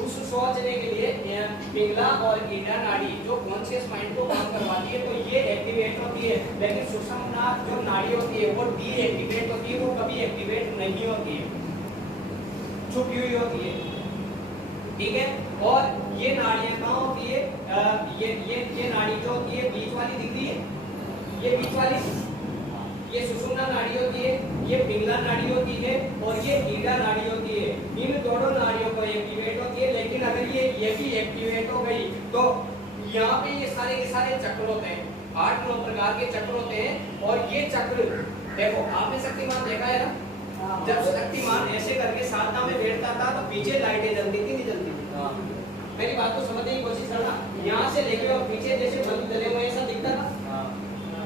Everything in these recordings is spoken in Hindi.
उस सोचने के लिए पिंगला और ईडा नाड़ी जो कॉन्शियस माइंड को काम करवाती है, तो ये एक्टिवेट होती है। लेकिन सुषुम्ना जो नाड़ी होती है वो डीएक्टिवेट होती है, वो कभी एक्टिवेट नहीं होती है, छुपी हुई होती है। ठीक है। और ये नाड़ियां कहाँ होती है? ये नाड़ी जो होती है बीच वाली दिख रही है, ये बीच वाली, ये सुषुम्ना नाड़ी होती है, ये पिंगला नाड़ी होती है और ये ईडा नाड़ी होती है। इन दोनों नाड़ियों को एक्टिवेट होती है। लेकिन अगर ये भी एक्टिवेट हो गई तो यहाँ पे ये सारे के सारे चक्र होते हैं, 8-9 प्रकार के चक्र होते हैं। और ये चक्र देखो, आपने शक्तिमान देखा है ना, जब शक्तिमान ऐसे करके साधना में बैठता था तो पीछे लाइटें जलती थी, नहीं जलती थी? मेरी बात को समझने की कोशिश करना। यहाँ से लेके और पीछे जैसे बल्ब जले हुए ऐसा दिखता था।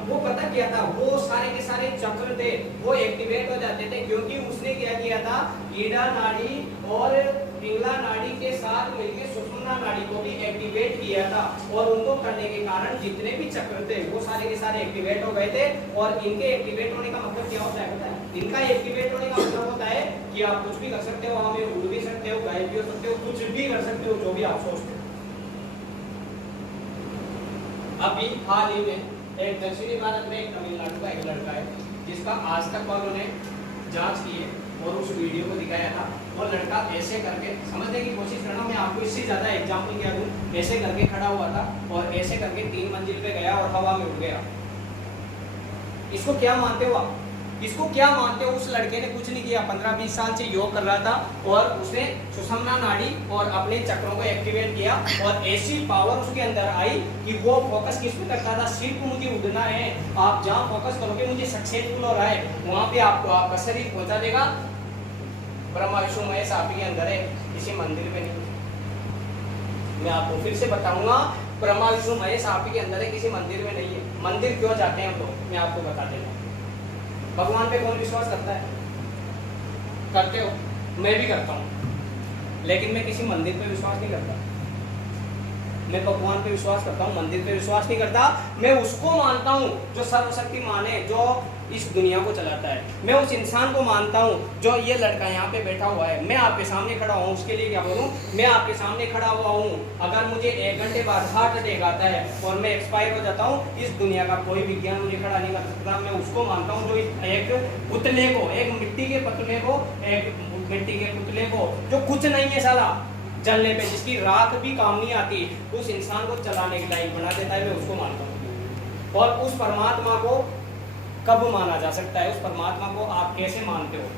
वो पता क्या था, वो सारे के सारे चक्र थे वो एक्टिवेट हो जाते थे, क्योंकि उसने क्या किया था, ईडा नाड़ी और पिंगला नाड़ी के साथ मिलकर सुषुम्ना नाड़ी को भी एक्टिवेट किया था। और उनको करने के कारण जितने भी चक्र थे वो सारे के सारे एक्टिवेट हो गए थे। और इनके एक्टिवेट होने का मतलब क्या होता है पता है? इनका एक्टिवेट होने का मतलब होता है कि आप कुछ भी कर सकते हो, हमें उड़ भी सकते हो, गायब भी हो सकते हो, कुछ भी कर सकते हो, जो भी आप सोचते हो। अभी हाल ही में एक दक्षिणी भारत में एक तमिलनाडु का एक लड़का है जिसका आज तक वालों ने जांच की है और उस वीडियो को दिखाया था। वो लड़का ऐसे करके, समझने की कोशिश करना, मैं आपको इससे ज्यादा एग्जांपल क्या दूं, ऐसे करके खड़ा हुआ था और ऐसे करके 3 मंजिल पे गया और हवा में उड़ गया। इसको क्या मानते हो आप? इसको क्या मानते हो? उस लड़के ने कुछ नहीं किया, 15-20 साल से योग कर रहा था और उसने सुषुम्ना नाड़ी और अपने चक्रों को एक्टिवेट किया और ऐसी पावर उसके अंदर आई कि वो फोकस किस पे करता था, सिर्फ मुझे उड़ना है, आप जहाँ फोकस करोगे मुझे सक्सेसफुल हो रहा है, वहाँ पे आपको आपका शरीर पहुँचा देगा। ब्रह्मा विष्णु महेश आप ही के अंदर है, किसी मंदिर में नहीं। मैं आपको फिर से बताऊंगा, ब्रह्मा विष्णु महेश आप ही के अंदर है, किसी मंदिर में नहीं है। मंदिर क्यों जाते हैं हम लोग, मैं आपको बता देता हूँ। भगवान पे कौन विश्वास करता है? करते हो? मैं भी करता हूँ, लेकिन मैं किसी मंदिर पे विश्वास नहीं करता। मैं भगवान पे विश्वास करता हूँ, मंदिर पे विश्वास नहीं करता। मैं उसको मानता हूँ जो सर्वशक्तिमान है, जो इस दुनिया को चलाता है। मैं उस इंसान को मानता हूँ जो ये लड़का यहाँ पे बैठा हुआ है। मैं आपके सामने खड़ा हूँ, उसके लिए क्या बोलूँ, मैं आपके सामने खड़ा हुआ हूँ। अगर मुझे 1 घंटे बाद हार्ट अटैक आता है और मैं एक्सपायर हो जाता हूँ, इस दुनिया का कोई विज्ञान मुझे खड़ा नहीं कर सकता। मैं उसको मानता हूँ जो एक पुतले को, एक मिट्टी के पुतले को, एक मिट्टी के पुतले को जो कुछ नहीं है साला, जलने पे जिसकी राख भी काम नहीं आती, उस इंसान को चलाने के लायक बना देता है। मैं उसको मानता हूँ। और उस परमात्मा को कब माना जा सकता है? उस परमात्मा को आप कैसे मानते हो?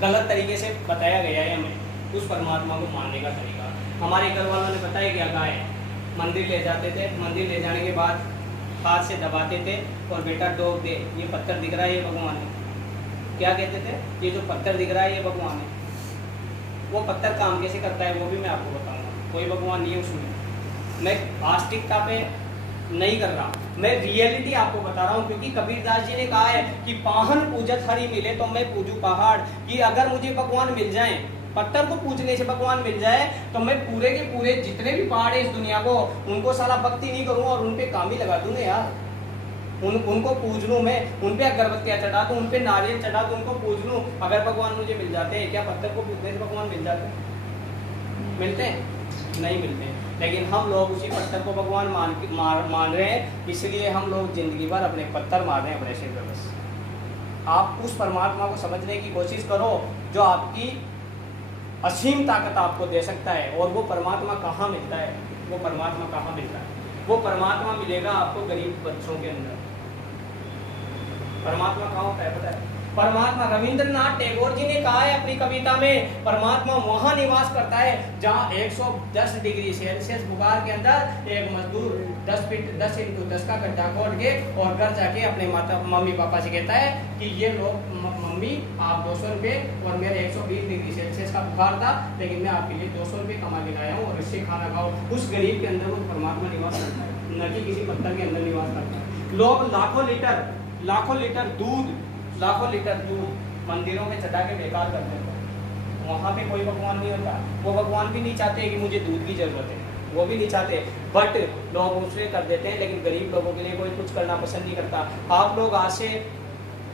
गलत तरीके से बताया गया है हमें उस परमात्मा को मानने का तरीका। हमारे घर वालों ने बताया क्या कहा है, मंदिर ले जाते थे, मंदिर ले जाने के बाद हाथ से दबाते थे और बेटा डोब दे, ये पत्थर दिख रहा है, ये भगवान है। क्या कहते थे? ये जो पत्थर दिख रहा है ये भगवान है। वो पत्थर काम कैसे करता है वो भी मैं आपको बताऊंगा। कोई भगवान नहीं है उसमें। मैं आस्तिकता पे नहीं कर रहा, मैं रियलिटी आपको बता रहा हूँ। क्योंकि कबीरदास जी ने कहा है कि पाहन पूजत हरि मिले तो मैं पूजू पहाड़। कि अगर मुझे भगवान मिल जाए, पत्थर को पूजने से भगवान मिल जाए, तो मैं पूरे के पूरे जितने भी पहाड़ है इस दुनिया को, उनको साला भक्ति नहीं करूँ और उन पे काम ही लगा दूंगा यार। उनको पूज लूँ मैं, उन पे अगरबत्तियाँ चढ़ा दूँ, उन पे नारियल चढ़ा दूँ, उनको पूज लूँ। अगर भगवान मुझे मिल जाते हैं, क्या पत्थर को पूजने से भगवान मिल जाते हैं? मिलते हैं? नहीं मिलते हैं। लेकिन हम लोग उसी पत्थर को भगवान मान रहे हैं, इसलिए हम लोग जिंदगी भर अपने पत्थर मार रहे हैं अपने सिर पर। बस आप उस परमात्मा को समझने की कोशिश करो जो आपकी असीम ताकत आपको दे सकता है। और वो परमात्मा कहाँ मिलता है? वो परमात्मा कहाँ मिलता है? वो परमात्मा मिलेगा आपको गरीब बच्चों के अंदर। परमात्मा कहाँ होता है पता है? परमात्मा, रविंद्रनाथ टैगोर जी ने कहा है अपनी कविता में, परमात्मा वहां निवास करता है जहां 110 डिग्री सेल्सियस बुखार के अंदर एक मजदूर 10 इंटू 10 का गड्ढा खोद के और घर जाके अपने मम्मी पापा से कहता है कि ये लोग मम्मी आप 200 रुपये और मेरे 120 डिग्री सेल्सियस का बुखार था, लेकिन मैं आपके लिए 200 रुपये कमा के लाया हूँ और इससे खाना खाओ। उस गरीब के अंदर वो परमात्मा निवास करता है, न कि किसी पत्थर के अंदर निवास करता है। लोग लाखों लीटर दूध मंदिरों में चढ़ा के बेकार करते हैं। वहाँ पे कोई भगवान नहीं होता। वो भगवान भी नहीं चाहते कि मुझे दूध की जरूरत है, वो भी नहीं चाहते, बट लोग उससे कर देते हैं। लेकिन गरीब लोगों के लिए कोई कुछ करना पसंद नहीं करता। आप लोग आज से,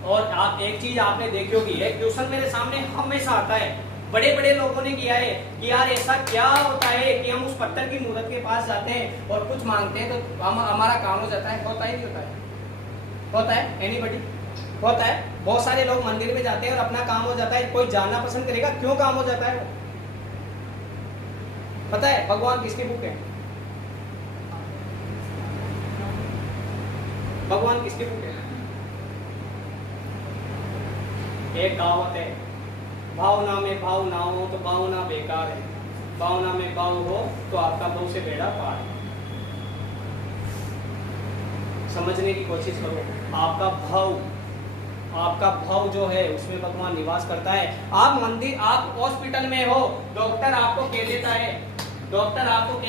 और आप एक चीज आपने देखी होगी, एक क्वेश्चन मेरे सामने हमेशा आता है, बड़े बड़े लोगों ने किया है कि यार ऐसा क्या होता है कि हम उस पत्थर की मूर्त के पास जाते हैं और कुछ मांगते हैं तो हमारा काम हो जाता है। होता ही नहीं होता है? होता है? एनीबॉडी? होता है? बहुत सारे लोग मंदिर में जाते हैं और अपना काम हो जाता है। कोई जानना पसंद करेगा क्यों काम हो जाता है? वो पता है भगवान किसकी बुक है? भगवान किसकी बुक है? एक कहावत है, भावना में भाव ना हो तो भावना बेकार है, भावना में भाव हो तो आपका बहु से बेड़ा पार। समझने की कोशिश करो। आपका भाव जो है उसमें भगवान निवास करता है। आप मंदिर, आप हॉस्पिटल में हो, डॉक्टर आपको कह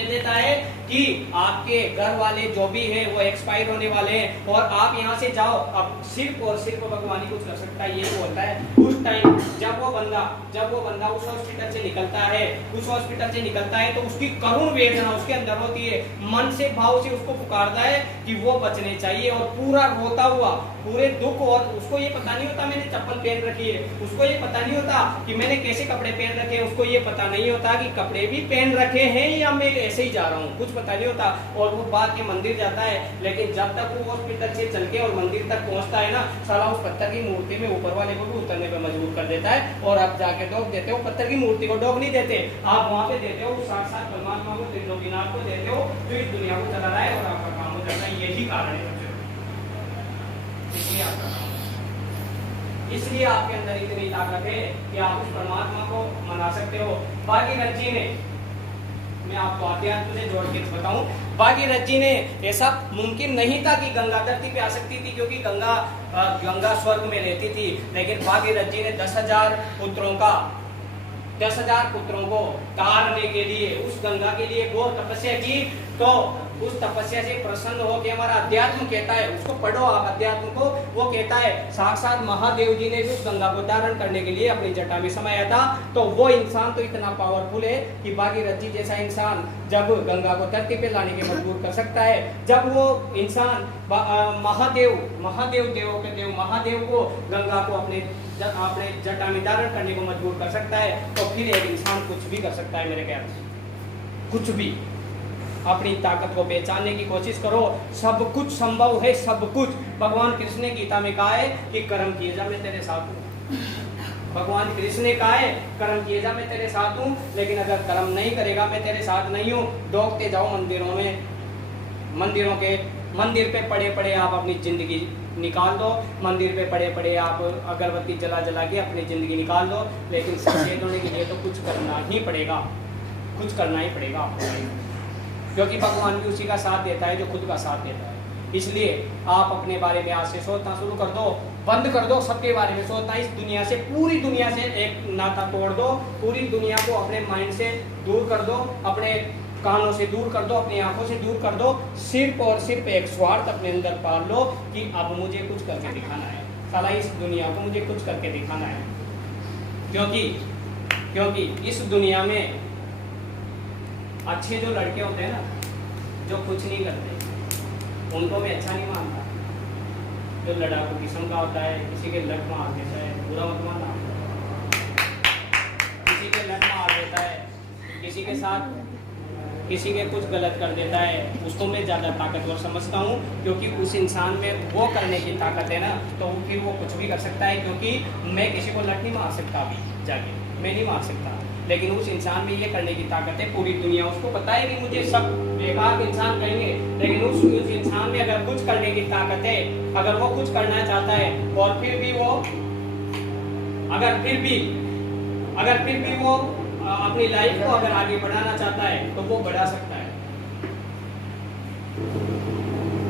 देता है कि आपके घर वाले जो भी है वो एक्सपायर होने वाले हैं और आप यहाँ से जाओ। अब सिर्फ और सिर्फ भगवान ही कुछ कर सकता है। ये होता है उस टाइम जब वो बंदा उस हॉस्पिटल से निकलता है तो उसकी करुण वेदना उसके अंदर होती है। मन से भाव से उसको पुकारता है कि वो बचने चाहिए और पूरा रोता हुआ, पूरे दुख, और उसको ये पता नहीं होता मैंने चप्पल पहन रखी है, उसको ये पता नहीं होता कि मैंने कैसे कपड़े पहन रखे हैं, उसको ये पता नहीं होता कि कपड़े भी पहन रखे हैं या मैं ऐसे ही जा रहा हूँ, कुछ पता नहीं होता। और वो बाद के मंदिर जाता है, लेकिन जब तक वो हॉस्पिटल से चल के और मंदिर तक पहुंचता है ना, साला उस पत्थर की मूर्ति में ऊपर वाले को भी उतरने पे मजबूर कर देता है। और आप जाके डॉग देते हो, पत्थर की मूर्ति को डॉग नहीं देते, आप वहां पे देते हो साक्षात परमात्मा को, त्रिलोकीनाथ को देते हो, जो इस दुनिया को चला रहा है और आपका काम हो जाता है। यही कारण है, इसलिए आपका काम, इसलिए आपके अंदर इतनी ताकत है कि आप उस परमात्मा को मना सकते हो। भागीरथ जी ने, मैं आपको अध्यात्म से जोड़ के बताऊं, भागीरथ जी ने, ऐसा मुमकिन नहीं था कि गंगा धरती पे आ सकती थी क्योंकि गंगा स्वर्ग में रहती थी, लेकिन भागीरथ जी ने 10,000 पुत्रों को तारने के लिए, उस गंगा के लिए वो तपस्या की। तो उस तपस्या से प्रसन्न हो के हमारा अध्यात्म कहता है, उसको पढ़ो आप अध्यात्म को, वो कहता है साक्षात महादेव जी ने उस गंगा को धारण करने के लिए अपनी जटा में समाया था। तो वो इंसान तो इतना पावरफुल है कि भागीरथ जी जैसा इंसान जब गंगा को धरती पे लाने के मजबूर कर सकता है, जब वो इंसान महादेव देवों के देव महादेव को गंगा को अपने जटा में धारण करने को मजबूर कर सकता है, तो फिर एक इंसान कुछ भी कर सकता है। मेरे ख्याल से कुछ भी। अपनी ताकत को पहचानने की कोशिश करो, सब कुछ संभव है, सब कुछ। भगवान कृष्ण ने गीता में कहा है कि कर्म किए जा मैं तेरे साथ हूँ। भगवान कृष्ण ने कहा है कर्म किए जा मैं तेरे साथ हूँ, लेकिन अगर कर्म नहीं करेगा मैं तेरे साथ नहीं हूँ। दौड़ते जाओ मंदिरों में, मंदिर पे पड़े पड़े आप अपनी जिंदगी निकाल दो, मंदिर पे पड़े पड़े आप अगरबत्ती जला जला के अपनी जिंदगी निकाल दो, लेकिन सचेत होने के लिए तो कुछ करना ही पड़ेगा आपको, क्योंकि भगवान भी उसी का साथ देता है जो खुद का साथ देता है। इसलिए आप अपने बारे में आज से सोचना शुरू कर दो, बंद कर दो सबके बारे में सोचना। इस दुनिया से, पूरी दुनिया से एक नाता तोड़ दो, पूरी दुनिया को अपने माइंड से दूर कर दो, अपने कानों से दूर कर दो, अपनी आंखों से दूर कर दो। सिर्फ और सिर्फ एक स्वार्थ अपने अंदर पाल लो कि अब मुझे कुछ करके दिखाना है, साला इस दुनिया को मुझे कुछ करके दिखाना है। क्योंकि इस दुनिया में अच्छे जो लड़के होते हैं ना, जो कुछ नहीं करते, उनको मैं अच्छा नहीं मानता। जो लड़ाकू किस्म का होता है, किसी के लट मार देता है, बुरा मत मानना, किसी के लट मार देता है, किसी के साथ किसी के कुछ गलत कर देता है, उसको मैं ज़्यादा ताकतवर समझता हूँ। क्योंकि उस इंसान में वो करने की ताकत है ना, तो फिर वो कुछ भी कर सकता है। क्योंकि मैं किसी को लट नहीं मार सकता, अभी जाके मैं नहीं मार सकता, लेकिन उस इंसान में ये करने की ताकत है। पूरी दुनिया उसको पता है कि मुझे सब बेकार इंसान कहेंगे, लेकिन उस इंसान में अगर कुछ करने की ताकत है, अगर वो कुछ करना चाहता है और फिर भी वो अगर फिर भी वो अपनी लाइफ को अगर आगे बढ़ाना चाहता है तो वो बढ़ा सकता है।